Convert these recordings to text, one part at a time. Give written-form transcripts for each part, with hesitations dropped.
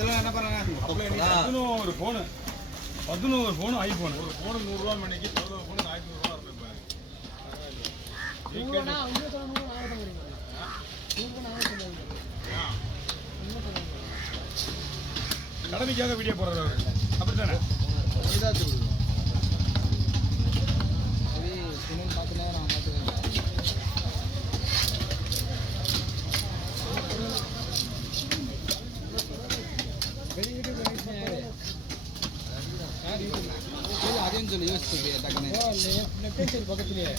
என்ன பண்ணுறாங்க? ஒரு ஃபோனு 11 ஃபோனு ஐஃபோன். ஒரு ஃபோனு 100 ரூபா மணிக்கு 11 ஃபோனு 1500 ரூபா இருக்கும். கடமைக்காக வீடியோ போடுறவர் அப்படித்தானே? அதையும் சொல்லி யோசிச்சு டக்குனு லெஃப்ட் ஹேண்ட் சைடு பக்கத்துலயே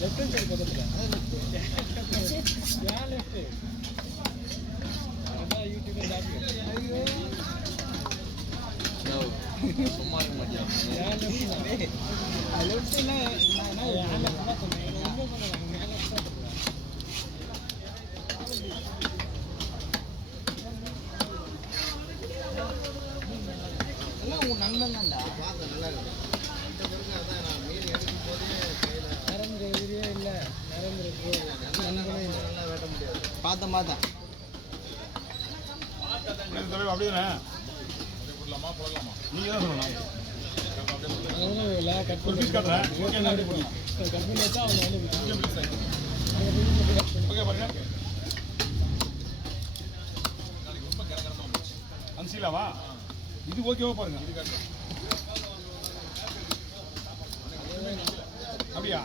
லெஃப்ட் ஹேண்ட் சைடு பக்கத்துல ஏன் லெஃப்ட் அதான் யூடியூப்ல சும்மா இருக்க மாட்டேன் ஏன் லெஃப்ட் இல்ல நான் லெஃப்ட் சொன்னேன் ரொம்ப சொன்னேன் மேல லெஃப்ட் எல்லாம் உன் நண்பன் தான்டா. பார்க்க நல்லா இருக்கு. இந்த பிறகு அதான் நான் மீன் எடுக்கும் போதே நிரந்தர எதிரியே இல்லை. நிரந்தர நல்லா வெட்ட முடியாது. பார்த்தேன் அப்படிதானே? நீங்க தான் சொல்லணும். அன்சீலாவா இது ஓகேவா பாருங்க. அப்படியா?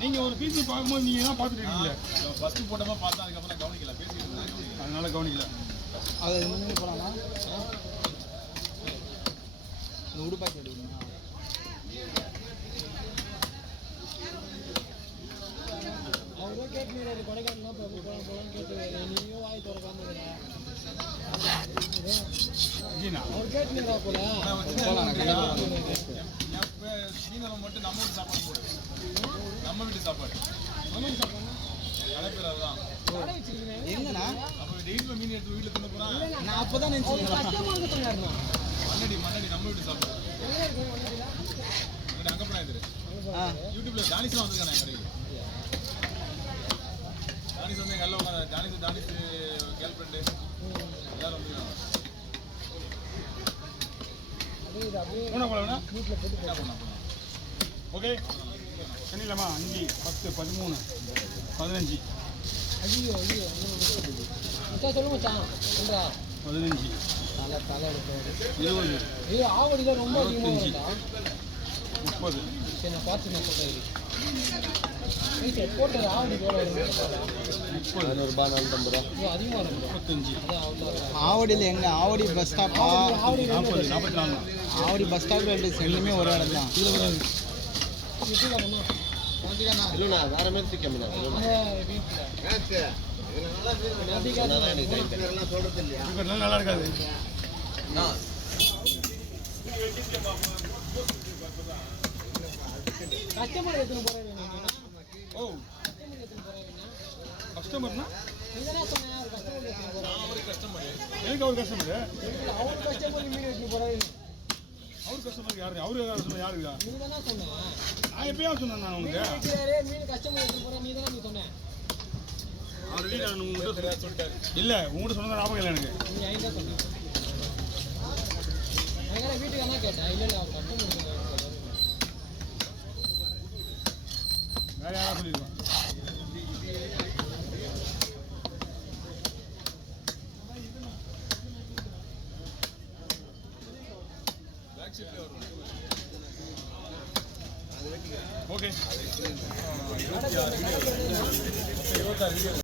நீங்க ஒரு பீஸ் பார்க்கும்போது நீங்க தான் பார்த்துட்டு இருக்கீங்க. ஃபர்ஸ்ட் போட்டமா பார்த்தா அதுக்கப்புறம் கவனிக்கல, பேசிட்டு இருந்தாங்க, அதனால கவனிக்கல. அதை என்ன போறானா இந்த உடுப்பாக்கி எடுக்கணும். அவரோ கேட்டு கொடைக்கானல் போகலான்னு கேட்டு நீயும் வாய் திறக்காம அவர் கேட்டுனீங்களா போல மீனவன் மட்டும் நம்ம வீட்டு சாப்பாடு போடு. நம்ம வீட்டு சாப்பாடு அதுதான் எங்கண்ணா? அப்போ டெய்லி மீன் எடுத்து வீட்டில் தின்னு போனா நான் அப்போதான் நினைச்சேன் மண்ணடி நம்ம வீட்டு சாப்பாடு அங்கே போனா இது யூடியூப்ல டானிஸ்லாம் வந்துருக்கானே கடைக்கு. டானிஸ் வந்து எங்கள் எல்லாம் டானிஸ் கேர்ள் ஃப்ரெண்டு எல்லாரும் வந்துருக்காங்க. ஓகே பண்ணிடலாமா? 5 10 13 15 ஐயோ ஐயோ சொல்லுங்க 15 20 ஐயோ ஆவடியில் ரொம்ப 25 30 சரி நான் பார்த்து நான் போட்டு ஆவடி அதிகமாக 35 ஆவடியில் எங்க ஆவடி பஸ் ஸ்டாப்பா? 44 ஆவடி பஸ் ஸ்டாப்ல ரெண்டுமே ஒரு இடம் தான். இல்லைண்ணா வேற மாதிரி கேமரா நல்லா இருக்காது. கஸ்டமர் எத்தனை போறாரு? ஓ கஸ்டமர்னா எனக்கு அவர் கஸ்டமரு. அவர் கஸ்டமர் மீன் எடுத்து போறாரு. அவர் கஸ்டமர் யாரு? அவரு கஸ்டமர் யாருக்கா? நீ தானே சொன்னேன். நான் எப்பயா சொன்னேன் நான் உங்களுக்கு மீன் கஸ்டமர் எடுத்து போறேன் நீ தானே நீ சொன்னேன். ஆல்ரெடி நான் உங்கள்கிட்ட சொல்லிட்டேன். இல்லை உங்கள்கிட்ட சொன்னது ஞாபகம் இல்லை எனக்கு. நீ ஐயா சொன்னேன். நான் வீட்டுக்கு என்ன கேட்டேன்? இல்லை இல்லை அவர் கஸ்டமர் வேற யாராவது சொல்லியிருக்கோம். Okay 26 video